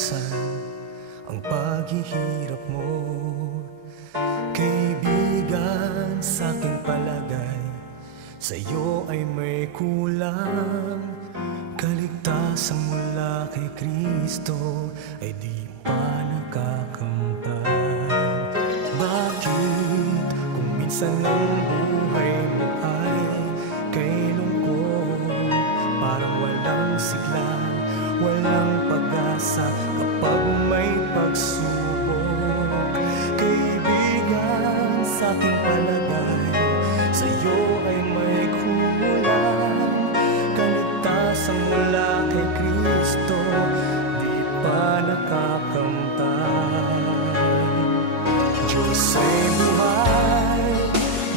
buksan ang paghihirap mo. Kaibigan, sa aking palagay, sa'yo ay may kulang. Kaligtasan mula kay Kristo ay di pa nakakamtan. Bakit kung minsan ang buhay mo ay kay lungkot, parang walang sigla, walang pag-asa kapag may pagsubok? Kaibigan, sa aking palagay, sa'yo ay may kulang. Kaligtasan mula kay Kristo, di pa nakakamtan. Diyos ay buhay,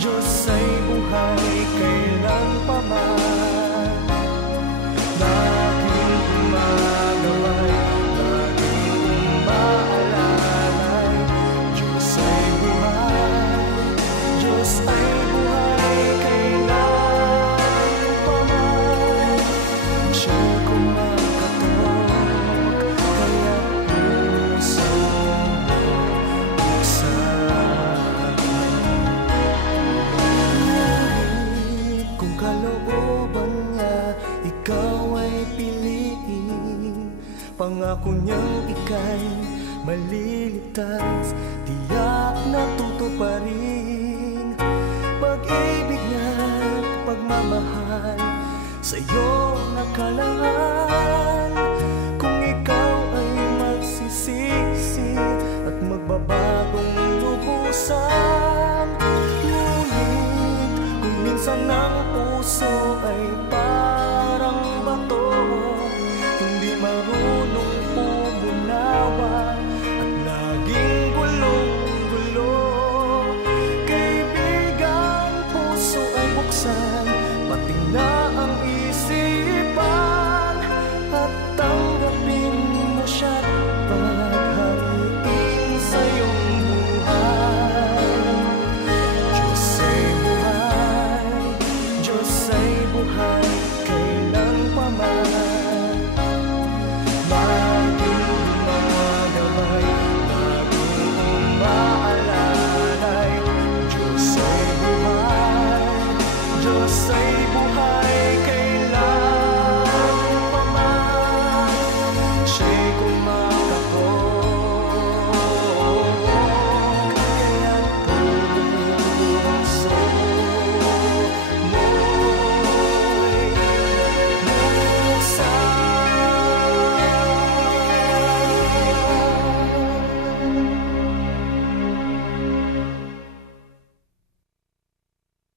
Diyos ay buhay, kailan pa man. Laging gumagabay, laging umaalalay. Diyos ay buhay, Diyos ay buhay, kailan pa man. Siya'y kumakatok, kaya puso mo buksan. Ngunit kung kalooban niya, ikaw ay piliin. Pangako niyang ika'y maliligtas, tiyak na tutuparin. Pag-ibig niya't pagmamahal sa'yo nakalaan. Kung ikaw ay magsisisi at magbabagong lubusan. Ngunit kung minsan ang puso ay parang bato, hindi marunong pumunawa at laging gulong-gulo. Kaibigan, puso ay buksan, pati na ang isipan, at tanggapin mo siya't paghariin sa iyong buhay. Diyos ay buhay, Diyos ay buhay, kailan pa man. Laging gumagabay, laging umaalalay. Diyos ay buhay, Diyos ay buhay,